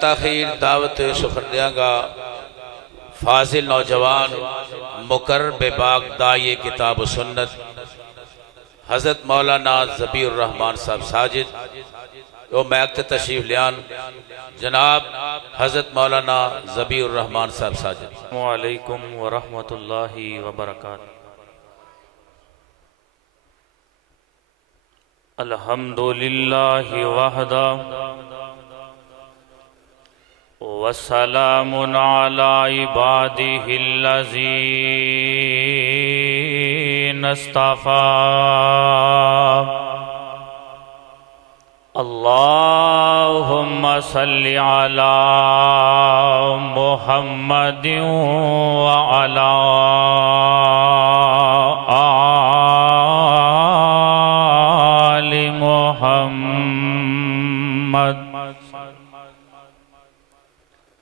تاخیر دعوت سخندیاں گا فاضل نوجوان مقرر بے باغ دائی کتاب و سنت حضرت مولانا ذبیح الرحمن صاحب ساجد وہ میکت تشریف لیان جناب حضرت مولانا ذبیح الرحمن صاحب ساجد. السلام علیکم ورحمۃ اللہ وبرکاتہ. الحمدللہ وحدہ وسلام علی عبادہ الذین اصطفیٰ. اللہم صل علی محمد وعلی آل محمد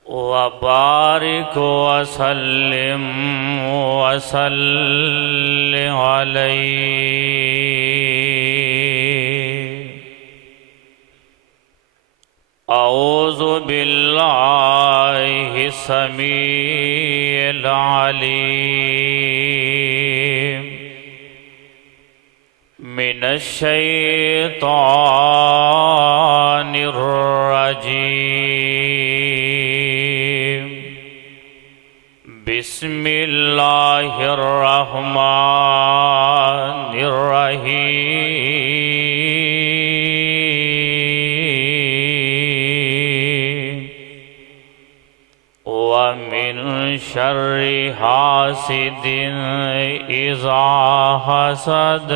وبارک وسلم علیہ. اعوذ باللہ السمیع العلیم من الشیطان الرجیم. بسم اللہ الرحمن الرحیم. ومن شر حاسد اذا حسد.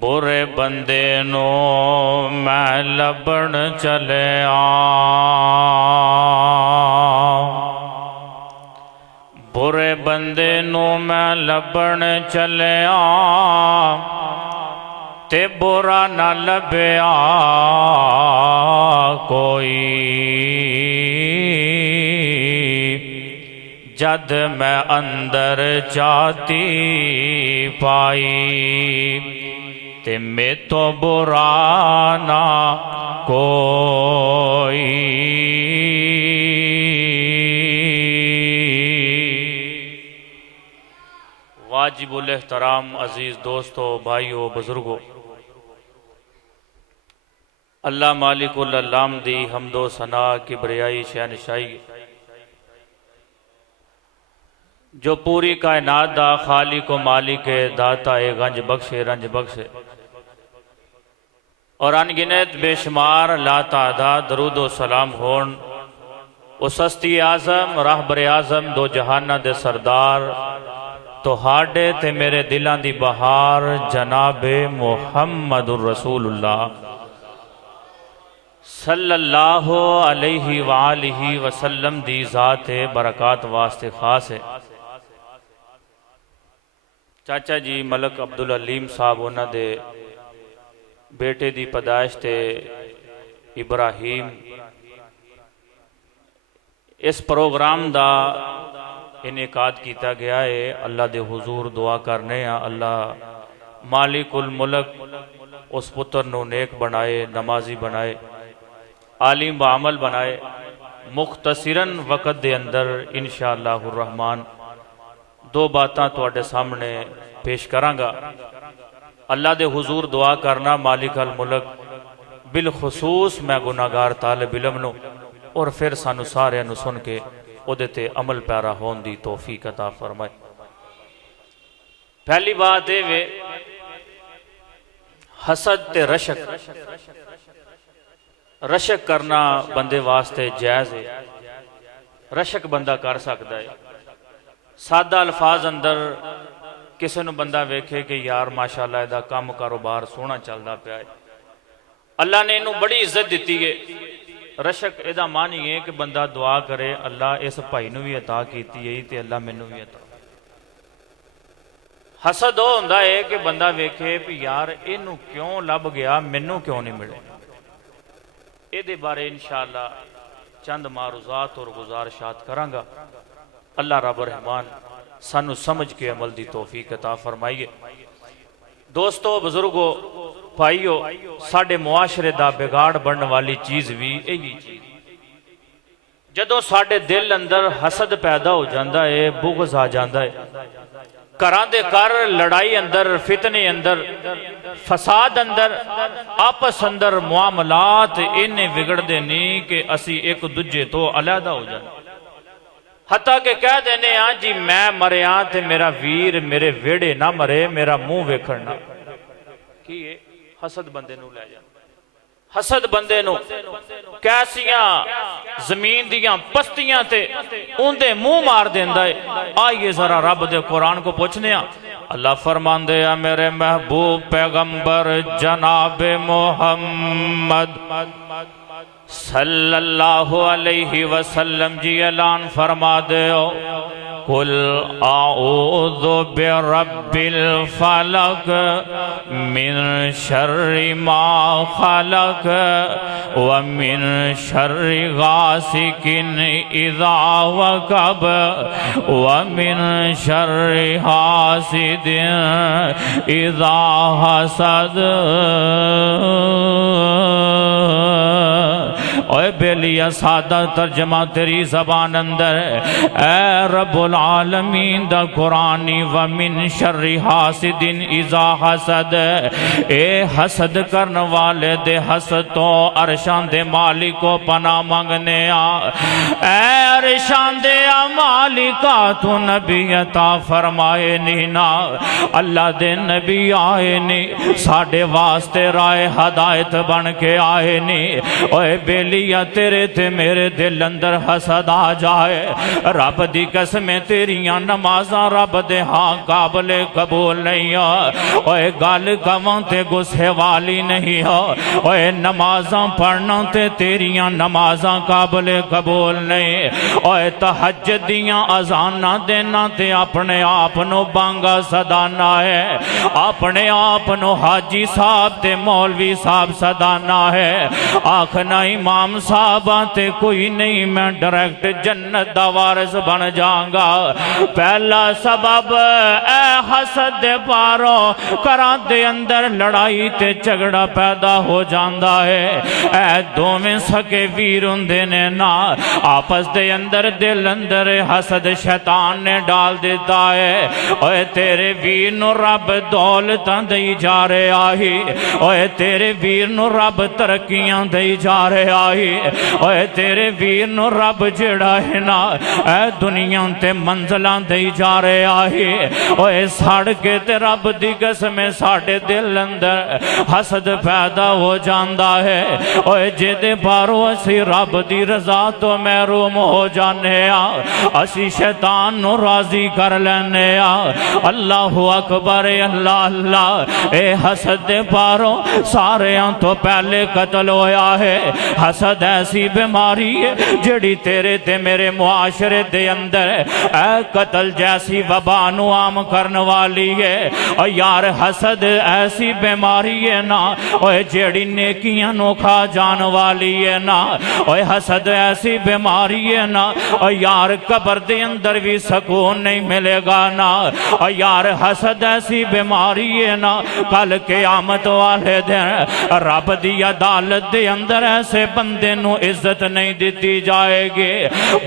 برے بندے نو میں لبن چلیا، برے بندے نو میں لبن چلیا تے برا نہ لبیا کوئی. جد میں اندر چاہتی پائی تے میں تو برا نہ کوئی. واجب الاحترام عزیز دوستو، بھائیو، بزرگو، اللہ مالک العلام دی حمد و ثنا کبریائی شہنشائی جو پوری کائنات دا خالق و مالک داتا گنج بخشے رنج بخشے، اور انگنت بے شمار لا تعداد درود و سلام ہون اس ہستی اعظم راہبر اعظم دو جہانہ دے سردار تو ہاڈے تے میرے دلان دی بہار جناب محمد الرسول اللہ صلی اللہ علیہ وآلہ وسلم دی ذات برکات واسطے خاص ہے. چاچا جی ملک عبدالعلیم صاحب انہاں دے بیٹے دی پیدائش تے ابراہیم اس پروگرام دا انعقاد کیتا گیا ہے. اللہ دے حضور دعا کرنے ہیں اللہ مالک الملک اس پتر نو نیک بنائے، نمازی بنائے، عالم بعمل بنائے. مختصراً وقت دے اندر انشاءاللہ الرحمن دو باتاں تواڈے سامنے پیش کرانگا. اللہ دے حضور دعا کرنا مالک الملک بالخصوص میں گناہگار طالب علم نو اور پھر سانو سارے نو سن کے او دیتے عمل پیرا ہون دی توفیق عطا فرمائے. پہلی بات ہے وے حسد تے رشک. رشک کرنا بندے واسطے جائز ہے، رشک بندہ کر سکتا ہے. سادہ الفاظ اندر کسی نو بندہ ویکھے کہ یار ماشاءاللہ ایدہ کام کاروبار سونا چلدا پیا ہے، اللہ نے انہوں بڑی عزت دیتی ہے. رشک ایدہ مانی ہے کہ بندہ دعا کرے اللہ اس بھائی نو بھی عطا کیتی ہے تے اللہ میں نو بھی عطا. حسد ہو ہوندا ہے کہ بندہ ویکھے کہ یار اینو کیوں لب گیا مینوں کیوں نہیں ملے. اے دے بارے انشاءاللہ چند معروضات اور گزارشات کرانگا. اللہ رب الرحمن سانو سمجھ کے عمل دی توفیق عطا فرمائیے. دوستو بزرگو بھائیو ساڈے معاشرے دا بگاڑ بننے والی چیز بھی یہی چیز جدو ساڈے دل اندر حسد پیدا ہو جاندہ ہے بغض آ جاندہ ہے گھران دے گھر لڑائی اندر فتنے اندر فساد اندر آپس اندر معاملات انہیں بگڑ دے نہیں کہ اسی ایک دوجے تو علیحدہ ہو جانا حتیٰ کہ کہہ دینے ہاں جی میں مرے ہاں تے میرا ویر میرے ویڑے نہ مرے میرا منہ ویکھڑنا کیے حسد بندے نو لے جانا حسد بندے نو کیسیاں زمین دیاں پستیاں تے ان دے منہ مار دیندہ ہے آئیے ذرا رب دے قرآن کو پوچھنے ہاں اللہ فرمان دے میرے محبوب پیغمبر جناب محمد صلی اللہ علیہ وسلم جی اعلان فرما دے قل اعوذ برب الفلق من شر ما خلق ومن شر غاسق اذا وقب ومن شر حاسد اذا حسد اوے بیلیا سادہ ترجمہ تیری زبان اندر اے رب العالمین دا قرآنی ومن شر حاسد اذا حسد اے حسد کرن والے دے حسد تو عرشان دے مالک کو پناہ مانگنے اے عرشان دے مالکہ تو نبی عطا فرمائے نینا اللہ دے نبی آئے نی ساڑھے واسطے رائے ہدایت بن کے آئے نی اوے بیلی یا تیرے تے میرے دل اندر حسد آ جائے رب دی قسمیں تیریاں نمازاں رب دے ہاں قابل قبول نہیں ہو اوے گال گواں تے گسے والی نہیں ہو اوے نمازاں پڑھنا تے تیریاں نمازاں قابل قبول نہیں اوے تہجد دیاں اذاناں دینا تے اپنے آپنو بانگا صدانا ہے اپنے آپنو حاجی صاحب تے مولوی صاحب صدانا ہے آخنا امام صاحبہ تے کوئی نہیں میں ڈائریکٹ جنت دا وارث بن جاؤں گا پہلا سبب اے حسد دے پاروں کران دے اندر لڑائی تے جھگڑا پیدا ہو جاندہ ہے اے دو میں سکے ویرون دینے نا آپس دے اندر دل اندر حسد شیطان نے ڈال دیتا ہے اوے تیرے ویر نو رب دولتاں دئی جا رہے آہی اوے تیرے ویر نو رب ترقیاں دئی جا رہے آہی اوے تیرے ویر نو رب جڑا ہے نا اے دنیا تے منزلان دئی جا رہے آہی اوے ساڑھ کے تے رب دی قسمیں ساڑھے دل اندر حسد پیدا ہو جاندہ ہے اوے جے دے بارو اسی رب دی رضا تو محروم ہو جانے اسی شیطان نو راضی کر لینے اللہ اکبر اللہ اللہ اے حسد دے بارو سارے تو پہلے قتل ہویا ہے حسد ایسی بیماری ہے جڑی تیرے تے میرے معاشرے دے اندر اے قتل جیسی وبانو عام کرنے والی ہے اور یار حسد ایسی بیماری ہے نا اور جڑی نیکیاں نو کھا جان والی ہے نا اور حسد ایسی بیماری ہے نا اور یار قبر دے اندر بھی سکون نہیں ملے گا نا اور یار حسد ایسی بیماری ہے نا کل قیامت والے دن رب دی عدالت دے اندر ایسے بندے نو عزت نہیں دیتی جائے گی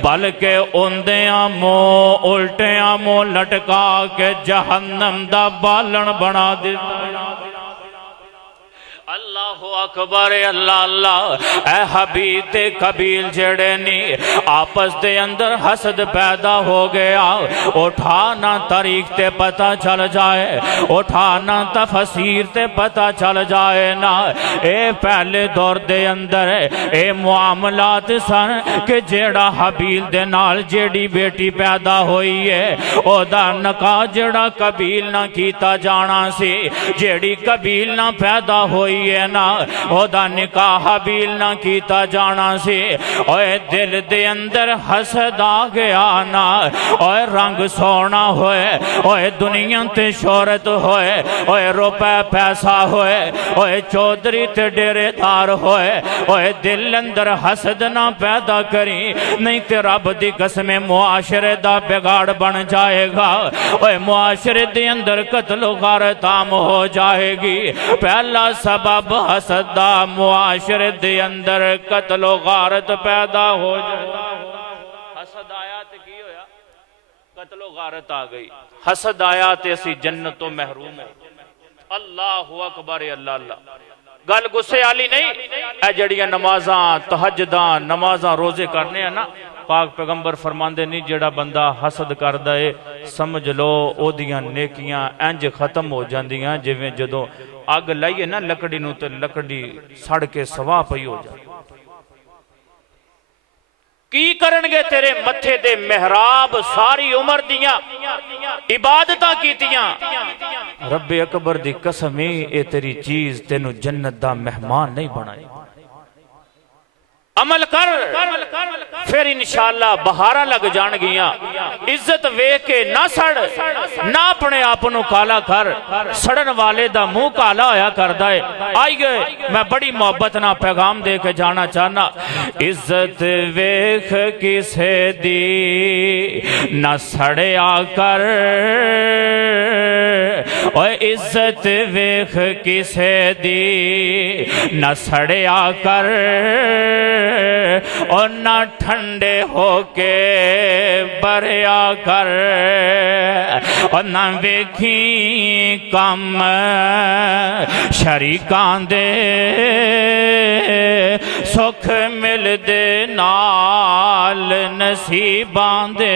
بلکہ اندیاں مو الٹیاں مو لٹکا کے جہنم دا بالن بنا دیتا اللہ اکبر اللہ اللہ اے حبیب تے قبیل جڑے نی آپس دے اندر حسد پیدا ہو گیا اٹھانا تاریخ تے پتہ چل جائے اٹھانا تفسیر تے پتہ چل جائے نا اے پہلے دور دے اندر اے معاملات سن کہ جیڑا حبیل دے نال جیڑی بیٹی پیدا ہوئی ہے او دا نکاح جیڑا قبیل نہ کیتا جانا سی جیڑی قبیل نہ پیدا ہوئی ہے نا او دا نکاح حابیل نہ کیتا جانا سی اوے دل دے اندر حسد آ گیا نا اوے رنگ سونا ہوئے اوے دنیا تے شہرت ہوئے اوے روپے پیسہ ہوئے اوے چودری تے ڈیرے دار ہوئے اوے دل اندر حسد نہ پیدا کری نہیں تے رب دی قسم معاشرے دا بگاڑ بن جائے گا اوے معاشرے دے اندر قتل و غارت عام ہو جائے گی پہلا سبب حسد دا معاشرے دے اندر قتل و غارت پیدا ہو جائے گا حسد آیا تے کی ہویا قتل و غارت آ گئی حسد آیا تے اسی جنت و محروم ہو اللہ اکبر اللہ اللہ گل گسے آلی نہیں اے جڑیاں نمازاں تہجداں نمازاں روزے کرنے ہیں نا پاک پیغمبر فرماندے نہیں جڑا بندہ حسد کر دائے سمجھ لو او دیاں نیکیاں انج ختم ہو جاندیاں جویں جدوں اگ لائیے نا لکڑی نو تے لکڑی سڑ کے سوا پئی ہو جائے کی کرنگے تیرے متھے دے محراب ساری عمر دیاں عبادتاں کیتیاں رب اکبر دی قسمی اے تیری چیز تینو جنت دا مہمان نہیں بنائی عمل کر پھر انشاءاللہ بہارا لگ جان گیاں عزت وے کے نہ سڑ نہ اپنے آپنوں کالا کر سڑن والے دا منہ کالا ہویا کر دائے آئی گئے میں بڑی محبت نہ پیغام دے کے جانا چاہنا عزت ویکھ کسے دی نہ سڑیا کر اوے عزت ویکھ کسے دی نہ سڑیا کر اور نہ ٹھنڈے ہو کے بریا کر اور نہ ویکھی کم شریکان دے سکھ مل دے نال نصیبان دے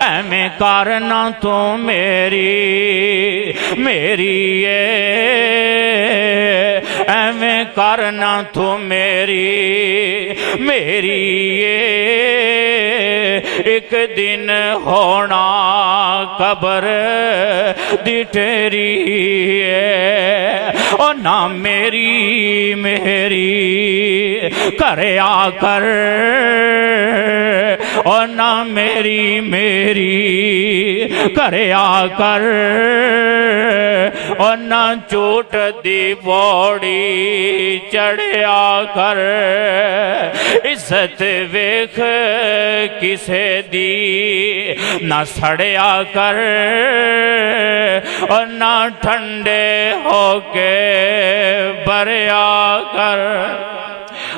ایمیں کارنا تو میری ایمیں کرنا تو میری ایک دن ہونا قبر دی ٹیری اور نہ میری کرے آ کر اور نہ میری کرے آ کر اور نہ چوٹ دی بوڑی چڑھیا کر عزت ویکھ کسے دی نہ سڑیا کر اور نہ ٹھنڈے ہو کے بریا کر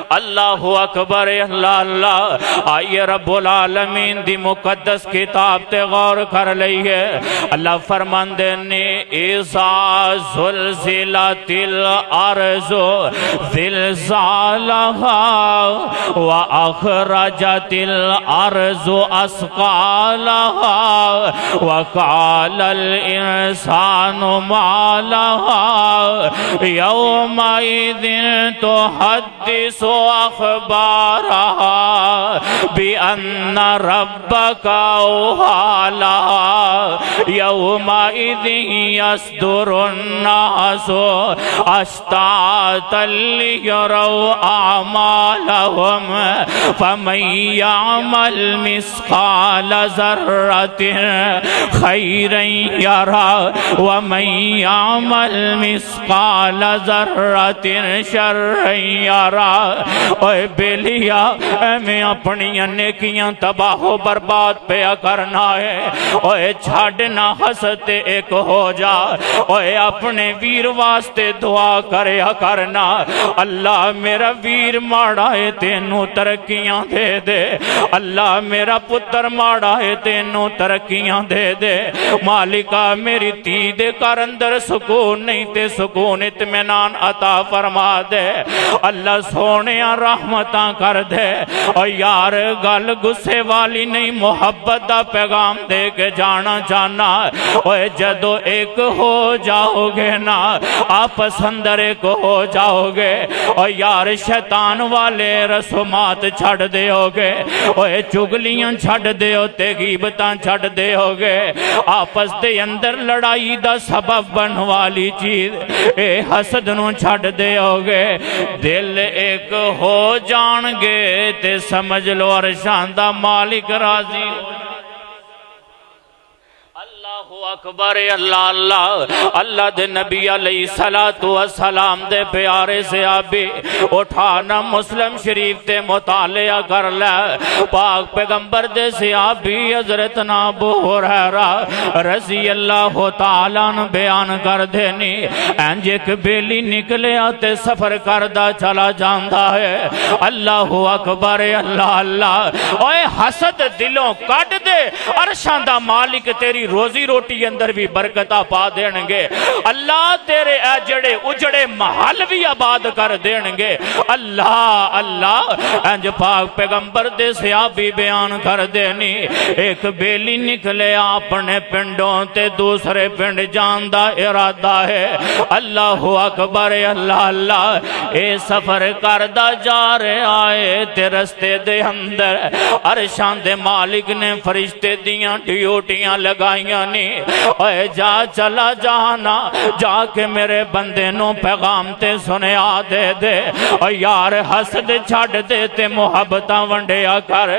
اللہ اکبر اللہ اللہ آئیے رب العالمین دی مقدس کتاب تے غور کر لئیے اللہ فرماندے نے اذا زلزلت الارض زلزالہا واخرجت الارض اسقالہا وقال الانسان ما لہا یومئذ تحدث أخبارها بأن ربك أوحى لها يومئذ يصدر الناس أشتاتا ليروا أعمالهم فمن يعمل مثقال ذرة خيرا يره ومن يعمل مثقال ذرة شرا يره اوے بیلیا میں اپنی نیکیاں تباہ و برباد پیا کرنا ہے اوے چھاڑنا حسد ایک ہو جا اوے اپنے ویر واسطے دعا کریا کرنا اللہ میرا ویر ماڑا ہے تینوں ترقیاں دے دے اللہ میرا پتر ماڑا ہے تینوں ترقیاں دے دے مالکہ میری تی دے کر اندر سکون نہیں تے سکون اطمینان عطا فرما دے اللہ سونے سونیا رحمتاں کر دے اور یار گل گسے والی نہیں محبت دا پیغام دے کے جانا چاہنا اوے جدو ایک ہو جاؤ گے نا آپس اندر ایک ہو جاؤ گے اور یار شیطان والے رسومات چھڑ دے ہو گے اوے چگلیاں چھڑ دے ہو تے غیبتاں چھڑ دے ہو گے آپس دے اندر لڑائی دا سبب بن والی چیز اے حسد نو چھڑ دے ہو گے دل ایک ہو جان گے تے سمجھ لو عرشان دا مالک راضی ہو اللہ اکبر اللہ اللہ اللہ دے نبی علیہ السلام دے پیارے صحابی اٹھانا مسلم شریف تے مطالعہ کر لے پاک پیغمبر دے صحابی حضرت ابو ہریرہ رضی اللہ تعالیٰ نے بیان کر دینی انج ایک بیلی نکلے آتے سفر کردہ چلا جاندہ ہے اللہ اکبر اللہ اللہ اوے حسد دلوں کٹ دے عرشان دا مالک تیری روزی روٹی اندر بھی برکتہ پا دینگے اللہ تیرے اجڑے اجڑے محل بھی آباد کر دینگے اللہ اللہ انج پاک پیغمبر دے صحابی بیان کر دینی ایک بیلی نکلے اپنے پنڈوں تے دوسرے پنڈ جاندہ ارادہ ہے اللہ اکبر اللہ اللہ اے سفر کردہ جا رہے آئے تے رستے دے اندر عرشان دے مالک نے فرشتے دیاں ڈیوٹیاں لگائیاں نہیں اے جا چلا جانا جا کے میرے بندے نو پیغام تے سنیا دے دے اور یار حسد چھڑ دے تے محبتاں ونڈیا کر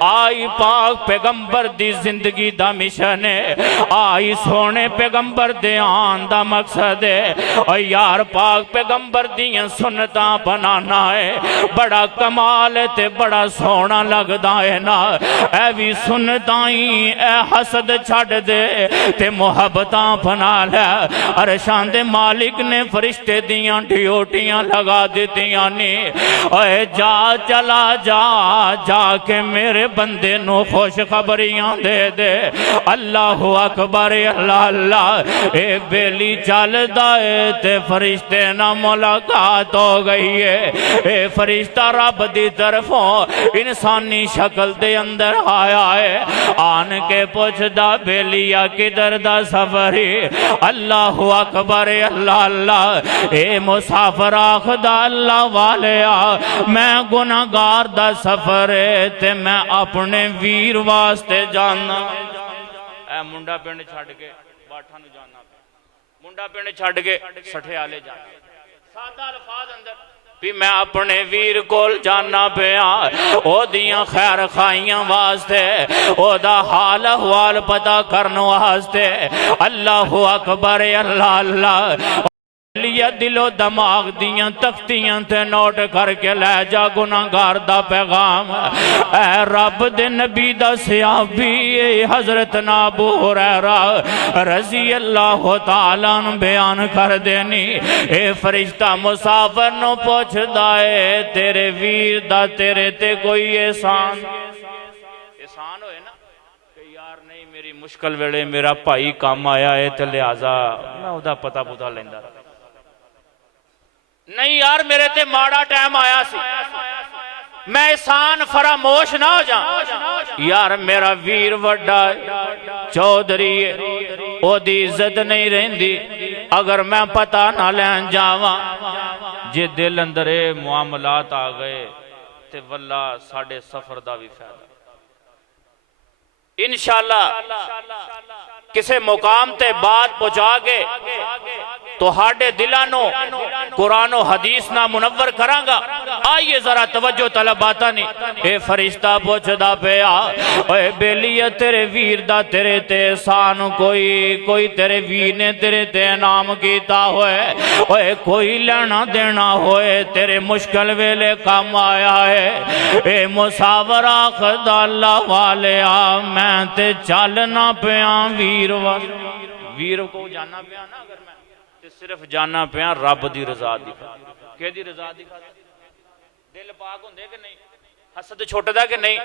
آئی پاک پیغمبر دی زندگی دا مشن ہے آئی سونے پیغمبر دے آن دا مقصد ہے اور یار پاک پیغمبر دیاں سنتاں بنانا ہے بڑا کمال ہے تے بڑا سونا لگدا ہے نا اے بھی سنتائیں اے حسد چھڑ دے تے محبتاں بنا لے عرشان دے مالک نے فرشتے دیاں ڈیوٹیاں لگا دیتیاں نی اے جا چلا جا جا کے میرے بندے نو خوش خبریاں دے دے اللہ اکبر اللہ اللہ اے بیلی چل دائے تے فرشتے نہ ملاقات ہو گئی ہے اے فرشتہ رب دی طرفوں انسانی شکل دے اندر آیا ہے آن کے پوچھ دا بیلیا کدھر دا سفری اللہ اکبر اللہ اللہ اے مسافر آخدہ اللہ والیا میں گناہگار دا سفر ہے تے میں اپنے ویر واسطے جانا اے منڈا پنڈ چھڑ کے باٹھا نو جانا منڈا پنڈ چھڑ کے سٹھے آلے جانا سادہ الفاظ اندر بھی میں اپنے ویر کول جانا پیا او دیاں خیر خائیاں واسطے او دا حال احوال پتہ کرنو واسطے اللہ اکبر اللہ اللہ لیا دل و دماغ دیاں تختیاں تے نوٹ کر کے لے جا گناہگار دا پیغام اے رب دے نبی دا صحابی حضرت ابو ہریرہ رضی اللہ تعالیٰ نے بیان کر دینی اے فرشتہ مسافر نو پوچھ دائے تیرے ویر دا تیرے تے کوئی احسان ہوئے نا کہ یار نہیں میری مشکل ویلے میرا بھائی کام آیا ہے تے لہذا میں او دا پتہ پتہ لیندہ رہا نہیں یار میرے تے ماڑا ٹائم آیا سی میں احسان فراموش نہ ہو جاؤں یار میرا ویر وڈا چودھری او دی عزت نہیں رہندی اگر میں پتہ نہ لین جاواں جے دل اندرے معاملات آ گئے تے واللہ ساڑھے سفر دا بھی فائدہ انشاءاللہ کسے مقام تے بات پہنچا کے تو ہاڑے دلانو قرآن و حدیث نہ منور کرانگا آئیے ذرا توجہ طلباتا نہیں اے فرشتہ پوچھدا پیا اے بیلیہ تیرے ویر دا تیرے تے احسان کوئی تیرے ویر نے تیرے تے نام کیتا ہوئے اے کوئی لینا دینا ہوئے تیرے مشکل ویلے کام آیا ہے اے مساورہ خدا اللہ والے میں تے چالنا پیا ویر کو جانا پیا نا اگر میں تے صرف جانا پیا رب دی رضا دکھا کہ دی رضا دکھا دل پاک ہوندے کہ نہیں حسد چھٹدا کہ نہیں؟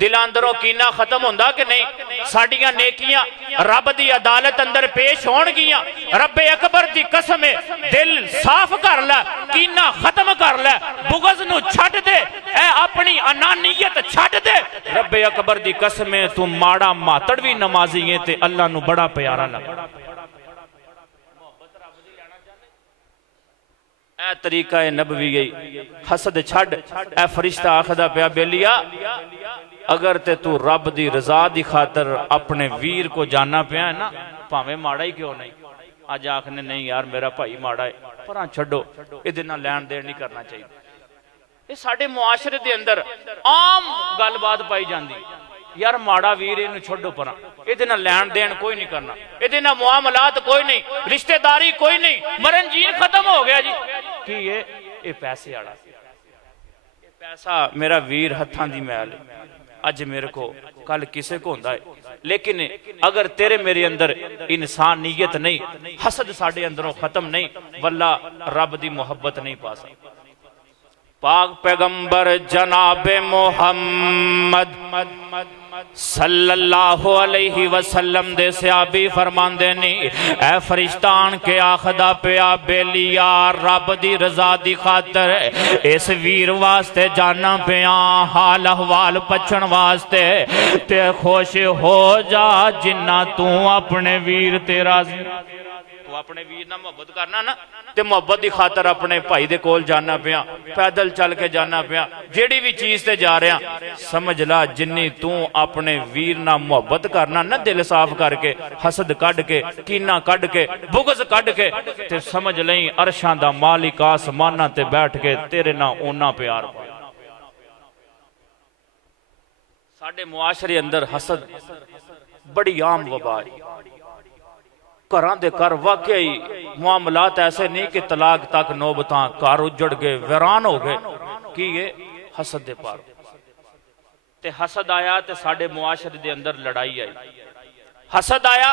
دل اندروں کینہ ختم ہوندا کہ نہیں؟ ساڈیاں نیکیاں رب دی عدالت اندر پیش ہون گیاں، رب اکبر دی قسم ہے دل صاف کر لے، کینہ ختم کر لے، بغض نو چھٹ دے، اے اپنی انانیت چھٹ دے، رب اکبر دی قسم ہے تو ماڑا ماتڑ بھی نمازی ہے تے اللہ نو بڑا پیارا لگا۔ اے طریقہ نبوی گئی، حسد چھڑ، اے فرشتہ آخدہ پیا بیلیا اگر تے تو رب دی رضا دی خاطر اپنے ویر کو جاننا پیا ہے نا، پاویں ماڑا ہی کیوں نہیں، آج آخنے نہیں یار میرا بھائی ماڑا ہے، پر ہاں چھڑو ادھر نہ لین دیر نہیں کرنا چاہیے۔ یہ ساڑھے معاشرے دے اندر عام گل بات پائی جاندی، یار ماڑا ویر انہوں چھوڑو پرا، ادھے نہ لین دین کوئی نہیں کرنا، ادھے نہ معاملات کوئی نہیں، رشتہ داری کوئی نہیں، مرن جی ختم ہو گیا جی کہ یہ پیسے آڑا، یہ پیسہ میرا ویر ہتھاں دی محل ہے، اج میرے کو کل کسے کو ہوندہ ہے، لیکن اگر تیرے میرے اندر انسانیت نہیں، حسد ساڑھے اندروں ختم نہیں، واللہ رب دی محبت نہیں پا سکتا۔ پاک پیغمبر جناب محمد صلی اللہ علیہ وسلم دے صحابی فرماندے نہیں، اے فرشتان کے آخدہ پیا بیلیا رب دی رضا دی خاطر اس ویر واسطے جانا پیا حال احوال پچھن واسطے تے خوش ہو جا جنہ تو اپنے ویر تے راضی، تو اپنے ویر نہ محبت کرنا نا تے محبت دی خاطر اپنے بھائی دے کول جانا پیا، پیدل چل کے جانا پیا، جیڑی بھی چیز تے جا رہا سمجھ لا جنی تو اپنے ویر نہ محبت کرنا نہ دل صاف کر کے حسد کڈ کے کینہ کڈ کے بغض کڈ کے تے سمجھ لیں عرشاں دا مالک آسمانہ تے بیٹھ کے تیرے نہ اونا پیار پایا۔ ساڑھے معاشرے اندر حسد بڑی عام وبا ہے، کران دے کر واقعی معاملات ایسے نہیں کہ طلاق تک نوبتاں کار اجڑ گئے ویران ہو گئے کہ یہ حسد دے پار تے حسد آیا تے ساڑھے معاشرے دے اندر لڑائی آئی، حسد آیا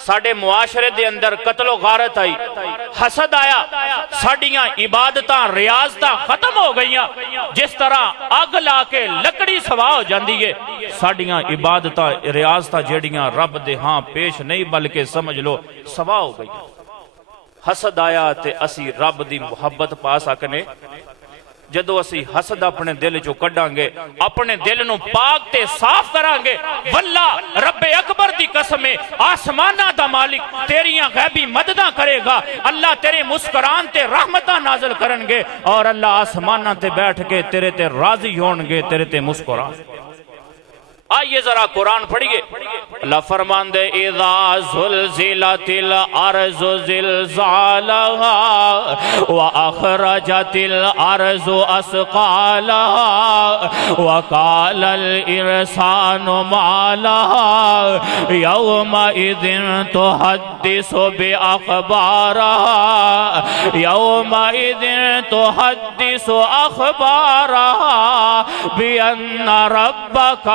ساڑھے معاشرے دے اندر قتل و غارت آئی، حسد آیا ساڑھیاں عبادتاں ریاضتاں ختم ہو گئیاں، جس طرح آگ لا کے لکڑی سوا ہو جاندی ہے ساڑھیاں عبادتاں ریاضتاں جیڑیاں رب دے ہاں پیش نہیں بلکہ سمجھ لو سوا ہو گئیاں۔ حسد آیا تے اسی رب دی محبت پا سکنے جدو اسی حسد اپنے دل جو کڈاں گے، اپنے دل نو پاک تے صاف کراں گے، واللہ رب اکبر دی قسم ہے آسمانہ دا مالک تیریاں غیبی مدداں کرے گا، اللہ تیرے مسکران تے رحمتاں نازل کرن گے اور اللہ آسمانہ تے بیٹھ کے تیرے تے راضی ہون گے، تیرے تے مسکران۔ آئیے ذرا قرآن پڑھئے، اللہ فرمان دے اذا زلزلت الارض زلزالها واخرجت الارض اثقالها وقال الانسان ما لها يومئذ تحدث باخبارها يومئذ تحدث اخبارها بان ربك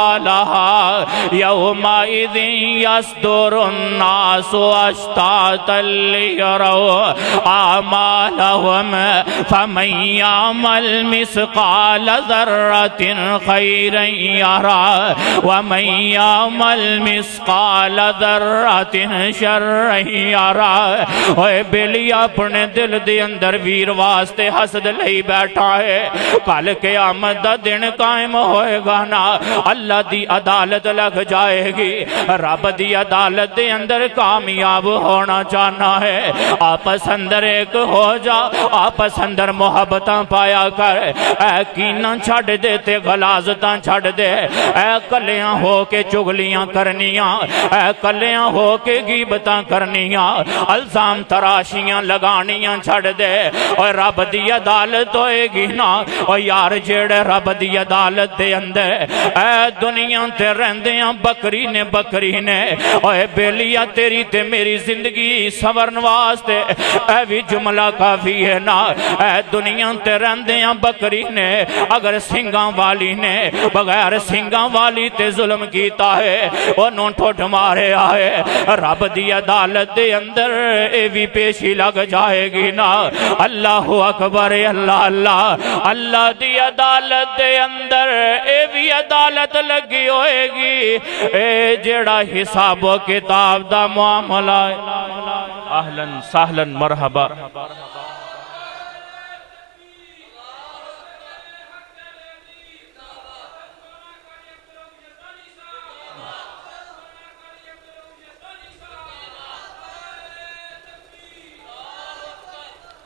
لها يومئذ يصدر الناس اشتاتا ليروا اعمالهم فمن يعمل مثقال ذرة خيرا يرى ومن يعمل مثقال ذرة شرا يرى۔ اے بلی اپنے دل دے اندر ویر واسطے حسد لئی بیٹھا ہے، کل قیامت دا دن قائم ہوئے گا نا، اللہ دی عدالت لگ جائے گی، رب دی عدالت دے اندر کامیاب ہونا چاہنا ہے، آپس اندر ایک ہو جا، آپس اندر محبتاں پایا کر، اے کینہ چھڑ دے تے غلاظتاں چھڑ دے، اے کلیاں ہو کے چگلیاں کرنیاں، اے کلیاں ہو کے غیبتاں کرنیاں، الزام تراشیاں لگانیاں چھڑ دے، اور رب دی عدالت ہوئے گی نا، اور یار جیڑے رب دی عدالت دے اندر اے دنیا تے رہندیاں بکری نے اوے بیلیا تیری تے میری زندگی سورن واسطے اے بھی جملہ کافی ہے نا اے دنیا تے رہندیاں بکری نے اگر سنگاں والی نے بغیر سنگاں والی تے ظلم کیتا ہے انہوں ٹھوٹ مارے آئے رب دی عدالت دے اندر اے بھی پیشی لگ جائے گی نا اللہ اکبر اللہ اللہ اللہ دی عدالت دے اندر اے بھی عدالت لگی ہوئے گی اے جڑا حساب و کتاب دا معاملہ اہلاً سہلاً مرحبا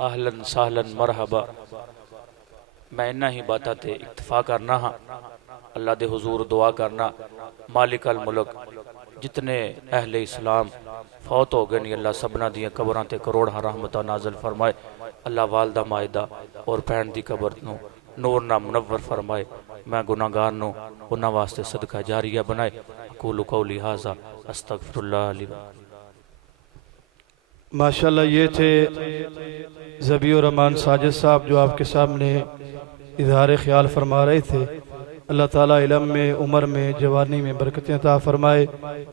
اہلاً سہلاً مرحبا میں انہا ہی باتا تے اکتفا کرنا ہاں اللہ دے حضور دعا کرنا مالک الملک جتنے اہل اسلام فوت ہو گئے اللہ سبنا دیا قبران تے کروڑ رحمتہ نازل فرمائے اللہ والدہ مائدہ اور پہن دی قبر نو نور نہ منور فرمائے میں گناہگار نو انہا واسطے صدقہ جاریہ بنائے اقول قولی ھذا استغفر اللہ علی ماشاءاللہ یہ تھے ذبیح الرحمان ساجد صاحب جو آپ کے سامنے اظہار خیال فرما رہے تھے اللہ تعالیٰ علم میں عمر میں جوانی میں برکتیں عطا فرمائے